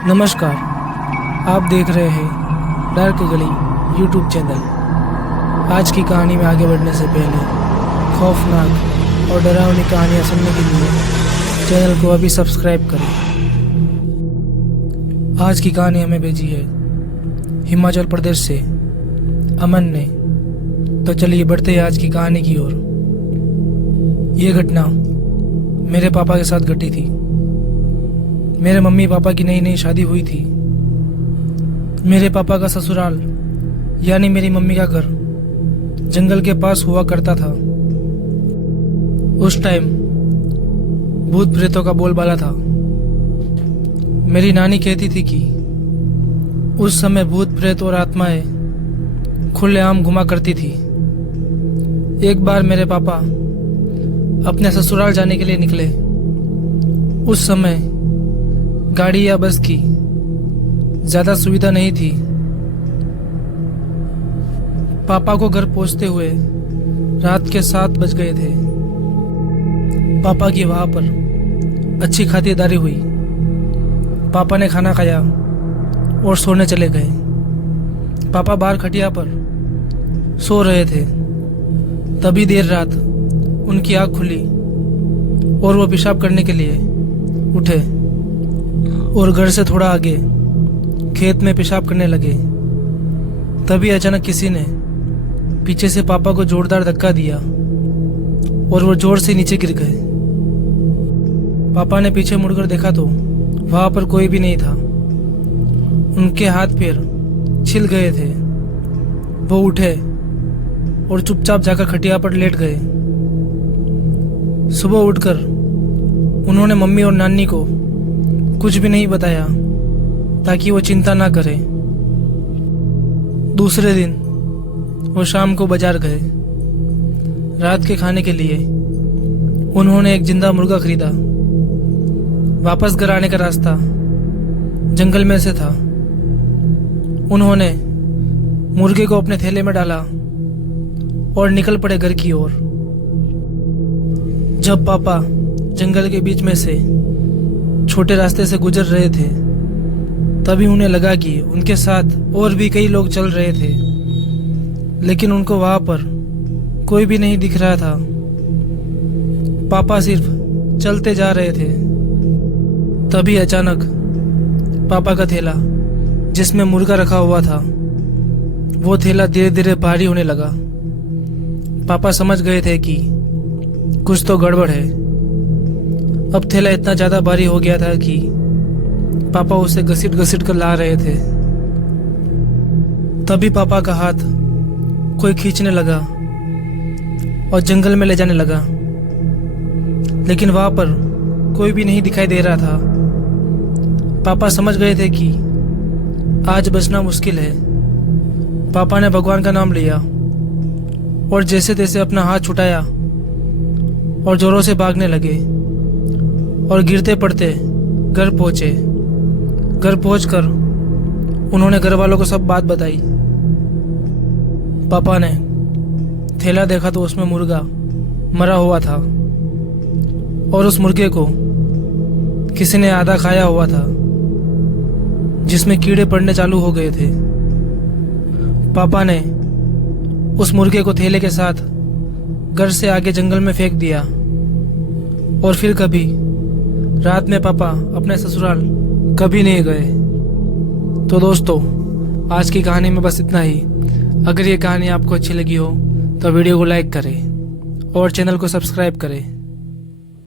नमस्कार, आप देख रहे हैं डर की गली यूट्यूब चैनल। आज की कहानी में आगे बढ़ने से पहले खौफनाक और डरावनी कहानियाँ सुनने के लिए चैनल को अभी सब्सक्राइब करें। आज की कहानी हमें भेजी है हिमाचल प्रदेश से अमन ने। तो चलिए बढ़ते हैं आज की कहानी की ओर। ये घटना मेरे पापा के साथ घटी थी। मेरे मम्मी पापा की नई नई शादी हुई थी। मेरे पापा का ससुराल यानी मेरी मम्मी का घर जंगल के पास हुआ करता था। उस टाइम भूत प्रेतों का बोलबाला था। मेरी नानी कहती थी कि उस समय भूत प्रेत और आत्माएं खुलेआम घुमा करती थी। एक बार मेरे पापा अपने ससुराल जाने के लिए निकले। उस समय गाड़ी या बस की ज्यादा सुविधा नहीं थी। पापा को घर पहुंचते हुए रात के 7 बज गए थे। पापा की वहां पर अच्छी खातिरदारी हुई। पापा ने खाना खाया और सोने चले गए। पापा बाहर खटिया पर सो रहे थे। तभी देर रात उनकी आंख खुली और वो पेशाब करने के लिए उठे और घर से थोड़ा आगे खेत में पेशाब करने लगे। तभी अचानक किसी ने पीछे से पापा को जोरदार धक्का दिया और वो जोर से नीचे गिर गए। पापा ने पीछे मुड़कर देखा तो वहां पर कोई भी नहीं था। उनके हाथ पैर छिल गए थे। वो उठे और चुपचाप जाकर खटिया पर लेट गए। सुबह उठकर उन्होंने मम्मी और नानी को कुछ भी नहीं बताया ताकि वो चिंता ना करे। दूसरे दिन वो शाम को बाजार गए। रात के खाने के लिए उन्होंने एक जिंदा मुर्गा खरीदा। वापस घर आने का रास्ता जंगल में से था। उन्होंने मुर्गे को अपने थैले में डाला और निकल पड़े घर की ओर। जब पापा जंगल के बीच में से छोटे रास्ते से गुजर रहे थे तभी उन्हें लगा कि उनके साथ और भी कई लोग चल रहे थे, लेकिन उनको वहां पर कोई भी नहीं दिख रहा था। पापा सिर्फ चलते जा रहे थे। तभी अचानक पापा का थैला जिसमें मुर्गा रखा हुआ था वो थैला धीरे धीरे भारी होने लगा। पापा समझ गए थे कि कुछ तो गड़बड़ है। अब थैला इतना ज्यादा भारी हो गया था कि पापा उसे घसीट घसीट कर ला रहे थे। तभी पापा का हाथ कोई खींचने लगा और जंगल में ले जाने लगा, लेकिन वहां पर कोई भी नहीं दिखाई दे रहा था। पापा समझ गए थे कि आज बचना मुश्किल है। पापा ने भगवान का नाम लिया और जैसे तैसे अपना हाथ छुटाया और जोरों से भागने लगे और गिरते पड़ते घर पहुंचे। घर पहुंचकर उन्होंने घर वालों को सब बात बताई। पापा ने थैला देखा तो उसमें मुर्गा मरा हुआ था और उस मुर्गे को किसी ने आधा खाया हुआ था जिसमें कीड़े पड़ने चालू हो गए थे। पापा ने उस मुर्गे को थैले के साथ घर से आगे जंगल में फेंक दिया और फिर कभी रात में पापा अपने ससुराल कभी नहीं गए। तो दोस्तों, आज की कहानी में बस इतना ही। अगर ये कहानी आपको अच्छी लगी हो तो वीडियो को लाइक करें और चैनल को सब्सक्राइब करें।